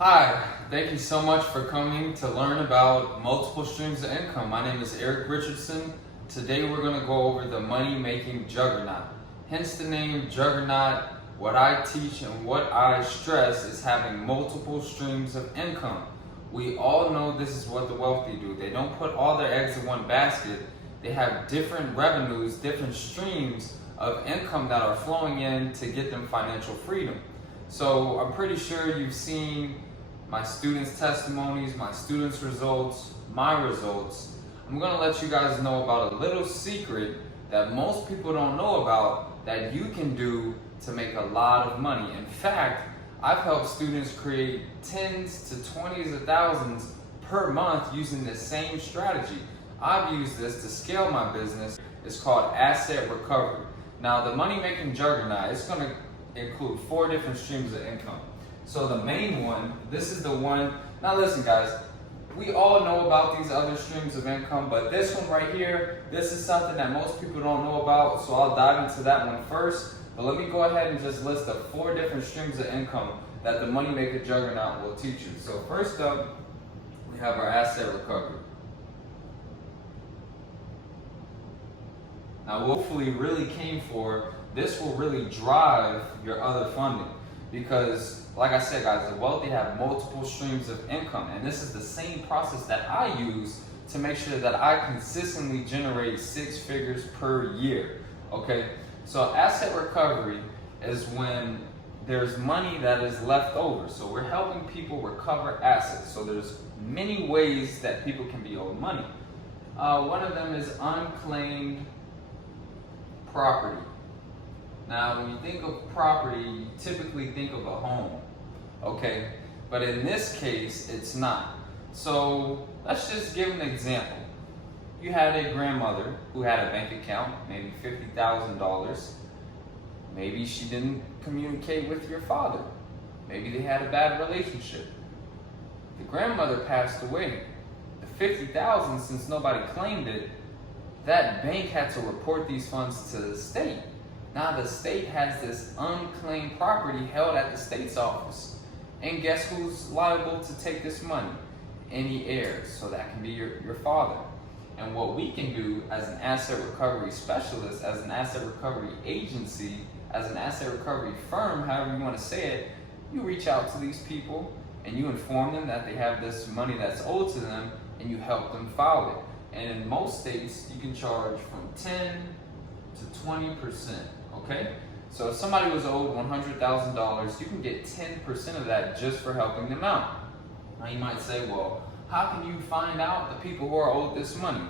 Hi, thank you so much for coming to learn about multiple streams of income. My name is Eric Richardson. Today we're going to go over the money making juggernaut. Hence the name Juggernaut. What I teach and what I stress is having multiple streams of income. We all know this is what the wealthy do. They don't put all their eggs in one basket. They have different revenues, different streams of income that are flowing in to get them financial freedom. So I'm pretty sure you've seen my students' testimonies, my students' results, my results. I'm gonna let you guys know about a little secret that most people don't know about that you can do to make a lot of money. In fact, I've helped students create tens to twenties of thousands per month using the same strategy. I've used this to scale my business. It's called asset recovery. Now, the money making juggernaut, it's gonna include 4 different streams of income. So the main one, this is the one. Now listen guys, we all know about these other streams of income, but this one right here, this is something that most people don't know about, so I'll dive into that one first. But let me go ahead and just list the 4 different streams of income that the money maker juggernaut will teach you. So first up, we have our asset recovery. Now hopefully really came for, this will really drive your other funding because like I said guys, the wealthy have multiple streams of income, and this is the same process that I use to make sure that I consistently generate 6 figures per year. Okay, so asset recovery is when there's money that is left over. So we're helping people recover assets. So there's many ways that people can be owed money. One of them is unclaimed property. Now, when you think of property, you typically think of a home, okay? But in this case, it's not. So let's just give an example. You had a grandmother who had a bank account, maybe $50,000. Maybe she didn't communicate with your father. Maybe they had a bad relationship. The grandmother passed away. The $50,000, since nobody claimed it, that bank had to report these funds to the state. Now the state has this unclaimed property held at the state's office. And guess who's liable to take this money? Any heirs. So that can be your father. And what we can do as an asset recovery specialist, as an asset recovery agency, as an asset recovery firm, however you want to say it, you reach out to these people and you inform them that they have this money that's owed to them and you help them file it. And in most states, you can charge from 10 to 20%. Okay, so if somebody was owed $100,000, you can get 10% of that just for helping them out. Now you might say, well, how can you find out the people who are owed this money?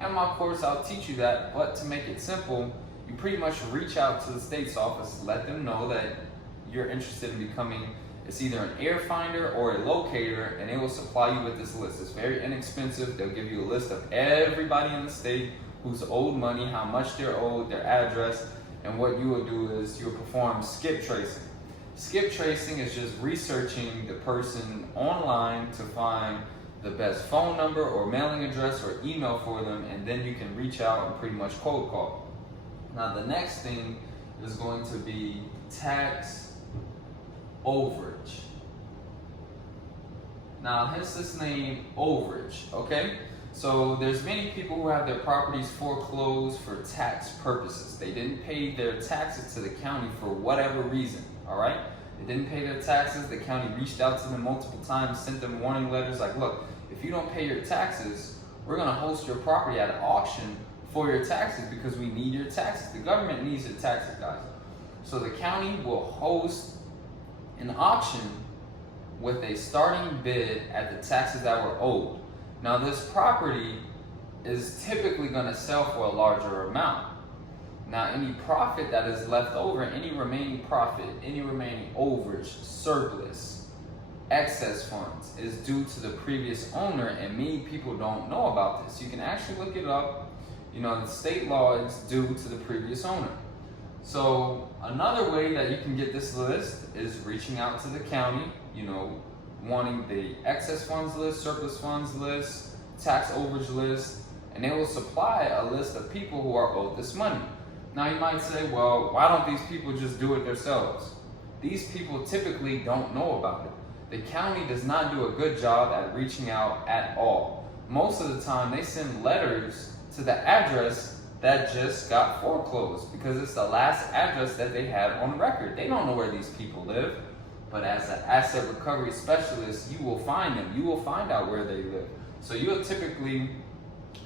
In my course, I'll teach you that, but to make it simple, you pretty much reach out to the state's office, let them know that you're interested in becoming, it's either an heir finder or a locator, and they will supply you with this list. It's very inexpensive. They'll give you a list of everybody in the state who's owed money, how much they're owed, their address. And what you will do is you'll perform skip tracing. Skip tracing is just researching the person online to find the best phone number or mailing address or email for them, and then you can reach out and pretty much cold call. Now the next thing is going to be tax overage. Now hence this name overage, okay? So there's many people who have their properties foreclosed for tax purposes. They didn't pay their taxes to the county for whatever reason, all right? They didn't pay their taxes. The county reached out to them multiple times, sent them warning letters like, look, if you don't pay your taxes, we're gonna host your property at an auction for your taxes because we need your taxes. The government needs your taxes, guys. So the county will host an auction with a starting bid at the taxes that were owed. Now this property is typically going to sell for a larger amount. Now any profit that is left over, any remaining profit, any remaining overage, surplus, excess funds is due to the previous owner, and many people don't know about this. You can actually look it up. You know, the state law is due to the previous owner. So another way that you can get this list is reaching out to the county, you know, wanting the excess funds list, surplus funds list, tax overage list, and they will supply a list of people who are owed this money. Now you might say, well, why don't these people just do it themselves? These people typically don't know about it. the county does not do a good job at reaching out at all. Most of the time, they send letters to the address that just got foreclosed because it's the last address that they had on record. They don't know where these people live, but as an asset recovery specialist, you will find them. You will find out where they live. So you'll typically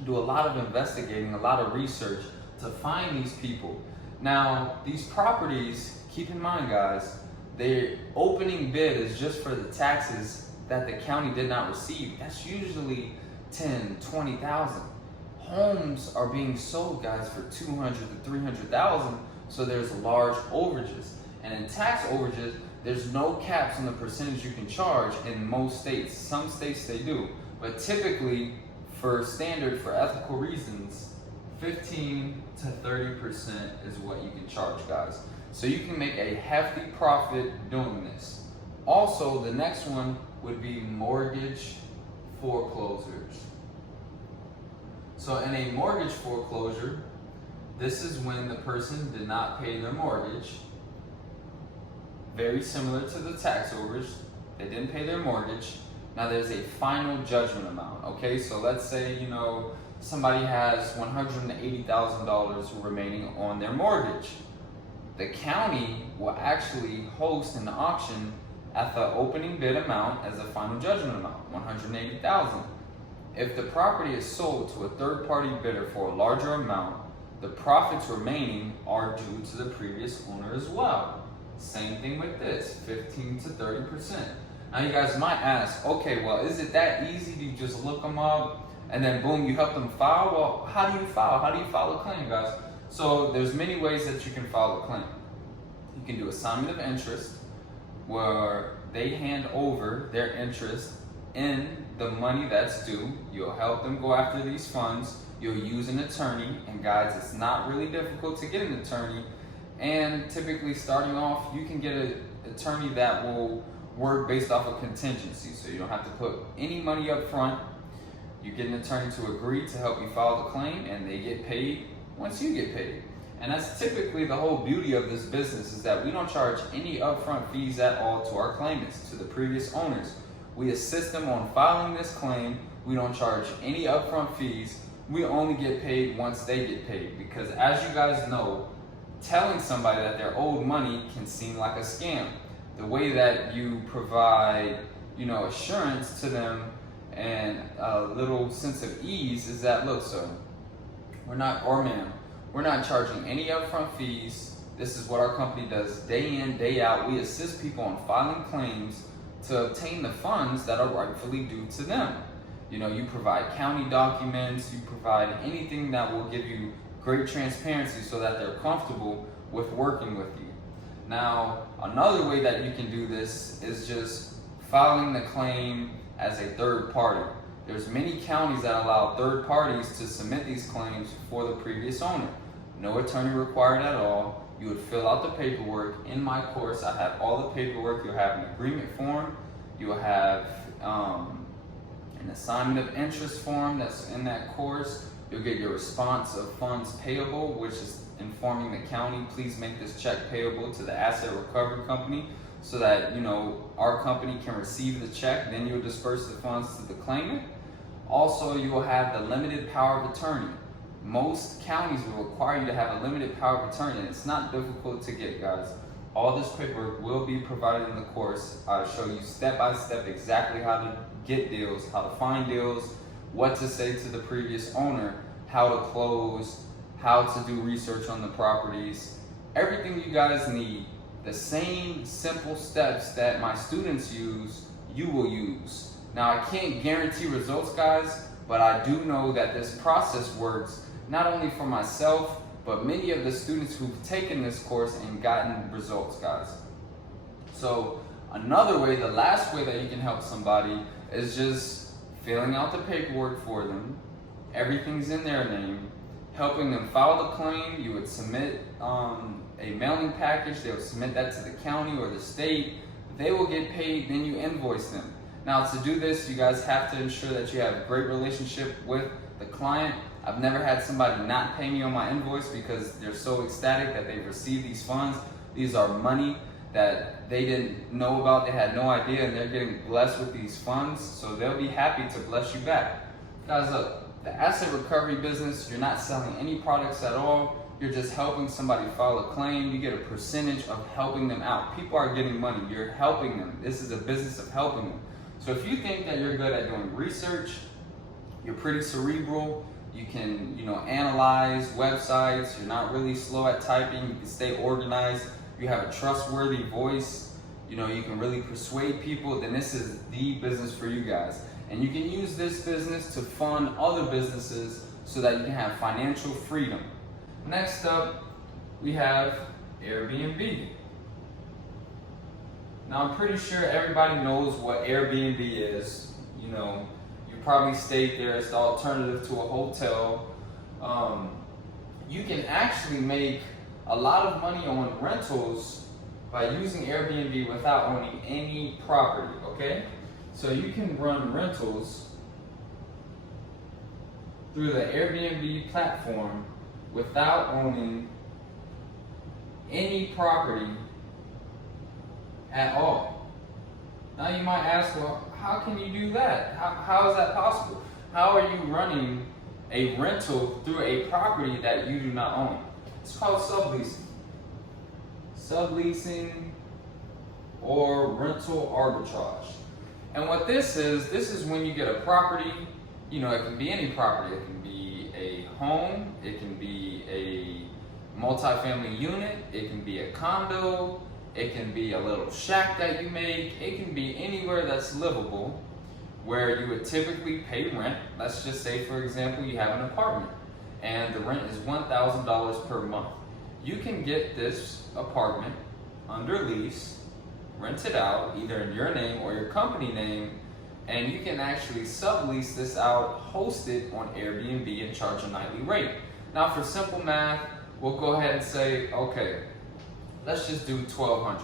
do a lot of investigating, a lot of research to find these people. Now, these properties, keep in mind, guys, their opening bid is just for the taxes that the county did not receive. That's usually 10, 20,000. Homes are being sold, guys, for 200 to 300,000, so there's large overages. And in tax overages, there's no caps on the percentage you can charge in most states. Some states they do, but typically for standard, for ethical reasons, 15 to 30% is what you can charge, guys. So you can make a hefty profit doing this. Also, the next one would be mortgage foreclosures. So in a mortgage foreclosure, this is when the person did not pay their mortgage. Very similar to the tax overage. They didn't pay their mortgage. Now there's a final judgment amount, okay? So let's say, somebody has $180,000 remaining on their mortgage. The county will actually host an auction at the opening bid amount as a final judgment amount, $180,000. If the property is sold to a third-party bidder for a larger amount, the profits remaining are due to the previous owner as well. Same thing with this, 15 to 30%. Now you guys might ask, okay, well, is it that easy to just look them up and then boom, you help them file? Well, how do you file? How do you file a claim, guys? So there's many ways that you can file a claim. You can do assignment of interest, where they hand over their interest in the money that's due. You'll help them go after these funds. You'll use an attorney, and guys, it's not really difficult to get an attorney. And typically starting off, you can get an attorney that will work based off of contingency. So you don't have to put any money up front. You get an attorney to agree to help you file the claim, and they get paid once you get paid. And that's typically the whole beauty of this business, is that we don't charge any upfront fees at all to our claimants, to the previous owners. We assist them on filing this claim. We don't charge any upfront fees. We only get paid once they get paid, because as you guys know, telling somebody that they're owed money can seem like a scam. The way that you provide, assurance to them and a little sense of ease is that, look, sir, we're not, or ma'am, we're not charging any upfront fees. This is what our company does day in, day out. We assist people on filing claims to obtain the funds that are rightfully due to them. You provide county documents, you provide anything that will give you great transparency so that they're comfortable with working with you. Now, another way that you can do this is just filing the claim as a third party. There's many counties that allow third parties to submit these claims for the previous owner. No attorney required at all. You would fill out the paperwork. In my course, I have all the paperwork. You'll have an agreement form. You'll have an assignment of interest form that's in that course. You'll get your response of funds payable, which is informing the county, please make this check payable to the asset recovery company so that, our company can receive the check. Then you'll disperse the funds to the claimant. Also, you will have the limited power of attorney. Most counties will require you to have a limited power of attorney, and it's not difficult to get, guys. All this paperwork will be provided in the course. I'll show you step by step exactly how to get deals, how to find deals, what to say to the previous owner, how to close, how to do research on the properties. Everything you guys need, the same simple steps that my students use, you will use. Now, I can't guarantee results, guys, but I do know that this process works not only for myself, but many of the students who've taken this course and gotten results, guys. So another way, the last way that you can help somebody is just filling out the paperwork for them. Everything's in their name. Helping them file the claim. You would submit a mailing package. They would submit that to the county or the state. They will get paid, then you invoice them. Now, to do this, you guys have to ensure that you have a great relationship with the client. I've never had somebody not pay me on my invoice because they're so ecstatic that they've received these funds. These are money that they didn't know about, they had no idea, and they're getting blessed with these funds, so they'll be happy to bless you back. Guys, look, the asset recovery business, you're not selling any products at all. You're just helping somebody file a claim. You get a percentage of helping them out. People are getting money. You're helping them. This is a business of helping them. So if you think that you're good at doing research, you're pretty cerebral, you can, analyze websites, you're not really slow at typing, you can stay organized, you have a trustworthy voice, you can really persuade people, then this is the business for you guys. And you can use this business to fund other businesses so that you can have financial freedom. Next up, we have Airbnb. Now, I'm pretty sure everybody knows what Airbnb is. You probably stayed there. It's the alternative to a hotel. You can actually make a lot of money on rentals by using Airbnb without owning any property, okay? So you can run rentals through the Airbnb platform without owning any property at all. Now you might ask, well, how can you do that? How is that possible? How are you running a rental through a property that you do not own? It's called subleasing. Subleasing or rental arbitrage. And what this is when you get a property, it can be any property. It can be a home, it can be a multifamily unit, it can be a condo, it can be a little shack that you make, it can be anywhere that's livable where you would typically pay rent. Let's just say, for example, you have an apartment and the rent is $1,000 per month. You can get this apartment under lease, rent it out either in your name or your company name, and you can actually sublease this out, host it on Airbnb and charge a nightly rate. Now for simple math, we'll go ahead and say, okay, let's just do $1,200.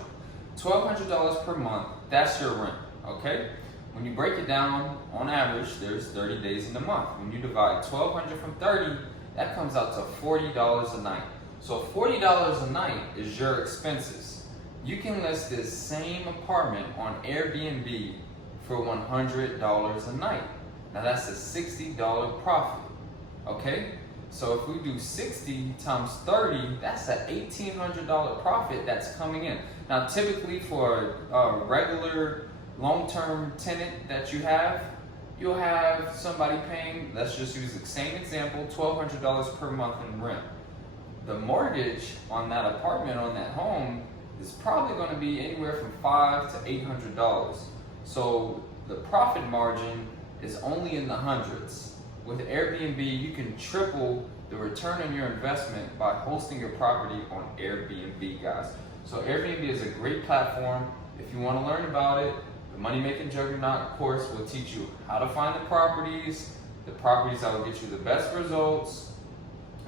$1,200 per month, that's your rent, okay? When you break it down, on average, there's 30 days in a month. When you divide $1,200 from 30, that comes out to $40 a night. So $40 a night is your expenses. You can list this same apartment on Airbnb for $100 a night. Now that's a $60 profit, okay? So if we do 60 times 30, that's an $1,800 profit that's coming in. Now typically for a regular long-term tenant that you have, you'll have somebody paying, let's just use the same example, $1,200 per month in rent. The mortgage on that apartment, on that home, is probably going to be anywhere from $500 to $800. So the profit margin is only in the hundreds. With Airbnb, you can triple the return on your investment by hosting your property on Airbnb, guys. So Airbnb is a great platform. If you want to learn about it, the Money Making Juggernaut course will teach you how to find the properties that will get you the best results.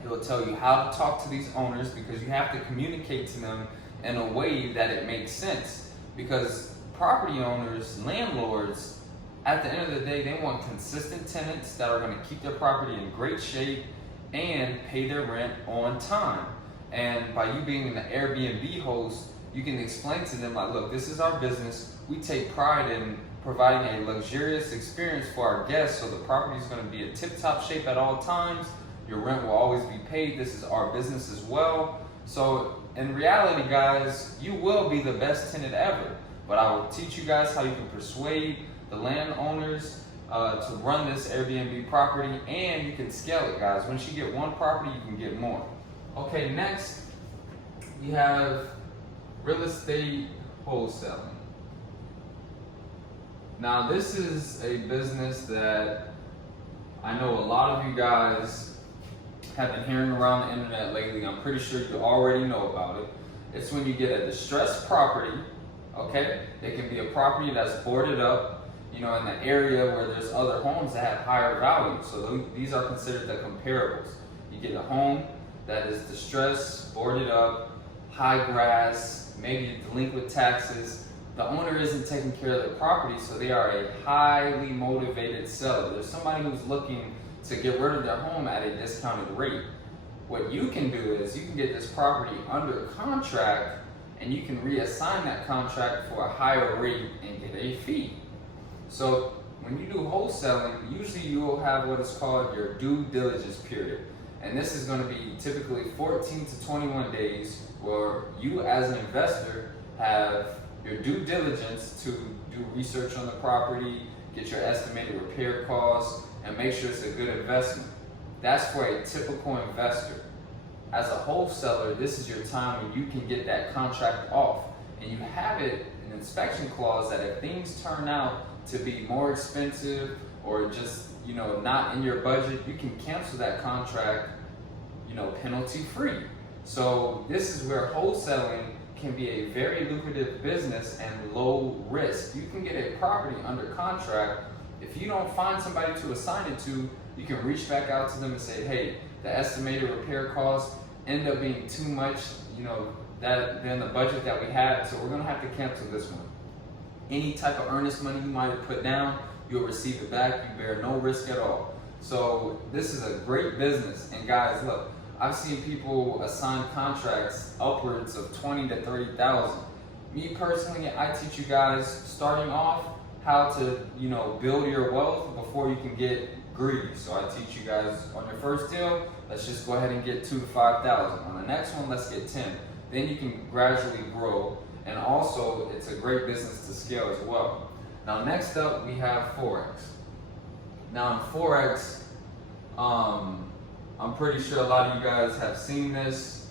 It will tell you how to talk to these owners, because you have to communicate to them in a way that it makes sense. Because property owners, landlords, at the end of the day, they want consistent tenants that are going to keep their property in great shape and pay their rent on time. And by you being an Airbnb host, you can explain to them, like, look, this is our business. We take pride in providing a luxurious experience for our guests, so the property is going to be in tip-top shape at all times. Your rent will always be paid. This is our business as well. So in reality, guys, you will be the best tenant ever. But I will teach you guys how you can persuade the landowners to run this Airbnb property, and you can scale it, guys. Once you get one property, you can get more. Okay, next we have real estate wholesaling. Now this is a business that I know a lot of you guys have been hearing around the internet lately. I'm pretty sure you already know about it. It's when you get a distressed property, okay? It can be a property that's boarded up, in the area where there's other homes that have higher value. So these are considered the comparables. You get a home that is distressed, boarded up, high grass, maybe delinquent taxes. The owner isn't taking care of the property, so they are a highly motivated seller. There's somebody who's looking to get rid of their home at a discounted rate. What you can do is you can get this property under contract and you can reassign that contract for a higher rate and get a fee. So when you do wholesaling, usually you will have what is called your due diligence period. And this is going to be typically 14 to 21 days where you as an investor have your due diligence to do research on the property, get your estimated repair costs, and make sure it's a good investment. That's for a typical investor. As a wholesaler, this is your time when you can get that contract off. And you have it, an inspection clause that if things turn out to be more expensive or just, not in your budget, you can cancel that contract, penalty free. So this is where wholesaling can be a very lucrative business and low risk. You can get a property under contract. If you don't find somebody to assign it to, you can reach back out to them and say, hey, the estimated repair costs end up being too much, than the budget that we had, so we're gonna have to cancel this one. Any type of earnest money you might have put down, you'll receive it back. You bear no risk at all. So this is a great business. And guys, look, I've seen people assign contracts upwards of 20 to 30,000. Me personally, I teach you guys starting off how to, build your wealth before you can get greedy. So I teach you guys on your first deal, let's just go ahead and get 2 to 5,000. On the next one, let's get 10. Then you can gradually grow. And also, it's a great business to scale as well. Now, next up, we have Forex. Now, in Forex, I'm pretty sure a lot of you guys have seen this,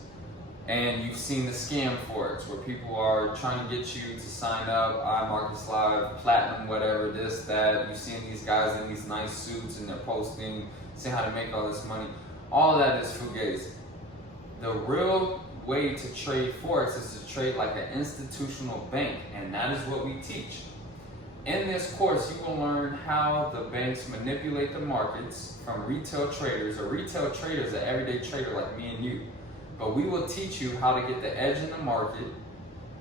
and you've seen the scam Forex, where people are trying to get you to sign up, iMarkets Live, Platinum, whatever, this, that. You've seen these guys in these nice suits, and they're posting, saying how to make all this money. All of that is fugazi. The real way to trade Forex is to trade like an institutional bank, and that is what we teach. In this course, you will learn how the banks manipulate the markets from retail traders, or retail traders, an everyday trader like me and you. But we will teach you how to get the edge in the market,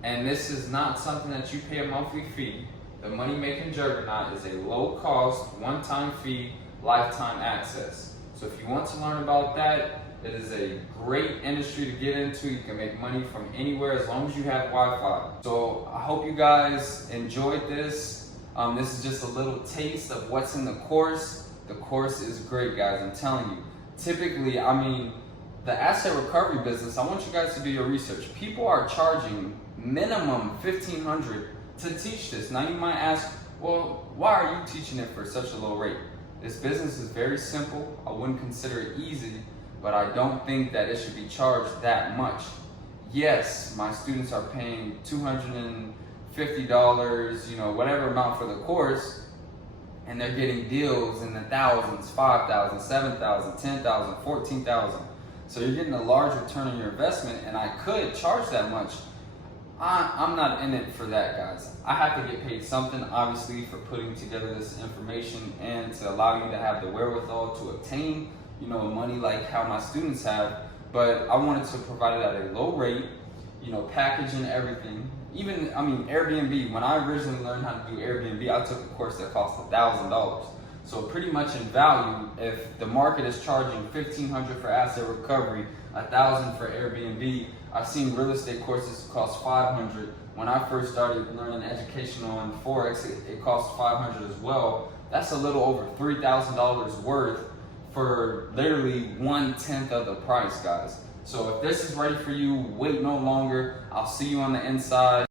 and this is not something that you pay a monthly fee. The Money Making Juggernaut is a low cost, one-time fee, lifetime access. So if you want to learn about that, it is a great industry to get into. You can make money from anywhere as long as you have Wi-Fi. So I hope you guys enjoyed this. This is just a little taste of what's in the course. The course is great, guys, I'm telling you. Typically, the asset recovery business, I want you guys to do your research. People are charging minimum $1,500 to teach this. Now you might ask, well, why are you teaching it for such a low rate? This business is very simple. I wouldn't consider it easy, but I don't think that it should be charged that much. Yes, my students are paying $250, whatever amount for the course, and they're getting deals in the thousands, 5,000, 7,000, 10,000, 14,000. So you're getting a large return on your investment, and I could charge that much. I'm not in it for that, guys. I have to get paid something, obviously, for putting together this information and to allow you to have the wherewithal to obtain money like how my students have, but I wanted to provide it at a low rate, packaging everything. Even, Airbnb, when I originally learned how to do Airbnb, I took a course that cost $1,000. So pretty much in value, if the market is charging $1,500 for asset recovery, $1,000 for Airbnb, I've seen real estate courses cost $500. When I first started learning education on Forex, it cost $500 as well. That's a little over $3,000 worth for literally 1/10 of the price, guys. So if this is ready for you, wait no longer. I'll see you on the inside.